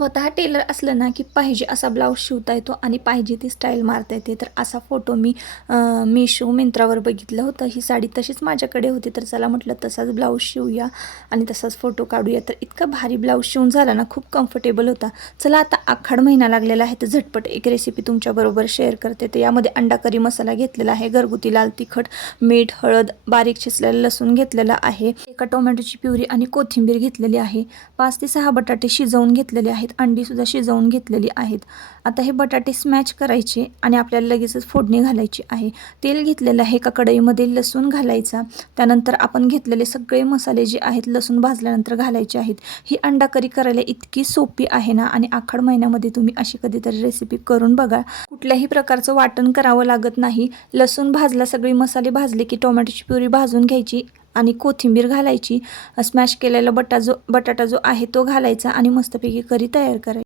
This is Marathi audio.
स्वतः टेलर असलं ना की पाहिजे असा ब्लाऊज शिवता येतो आणि पाहिजे ती स्टाईल मारता येते. तर असा फोटो मी मिशो मिंत्रावर बघितलं होतं. ही साडी तशीच माझ्याकडे होती, तर चला म्हटलं तसाच ब्लाऊज शिवूया आणि तसाच फोटो काढूया. तर इतका भारी ब्लाऊज शिवून झाला ना, खूप कम्फर्टेबल होता. चला आता आखाड महिना लागलेला आहे, तर झटपट एक रेसिपी तुमच्याबरोबर शेअर करते. तर यामध्ये अंडा करी मसाला घेतलेला आहे, घरगुती लाल तिखट, मीठ, हळद, बारीक चिरलेलं लसूण घेतलेला आहे, एका टोमॅटोची प्युरी आणि कोथिंबीर घेतलेली आहे, 5 ते 6 बटाटे शिजवून घेतलेले आहेत, अंडीसुद्धा शिजवून घेतलेली आहेत. आता हे बटाटे स्मॅश करायचे आणि आपल्याला लगेचच फोडणी घालायची आहे. तेल घेतलेलं आहे, एका कढईमध्ये लसूण घालायचा, त्यानंतर आपण घेतलेले सगळे मसाले जे आहेत लसूण भाजल्यानंतर घालायचे आहेत. ही अंडा करी करायला इतकी सोपी आहे ना, आणि आखाड महिन्यामध्ये तुम्ही अशी कधीतरी रेसिपी करून बघा. कुठल्याही प्रकारचं वाटण करावं लागत नाही. लसूण भाजला, सगळे मसाले भाजले की टोमॅटोची प्युरी भाजून घ्यायची आणि कोथिंबीर घालायची, स्मॅश केलेला बटाटा जो आहे तो घालायचा आणि मस्तपैकी करी तयार करायची.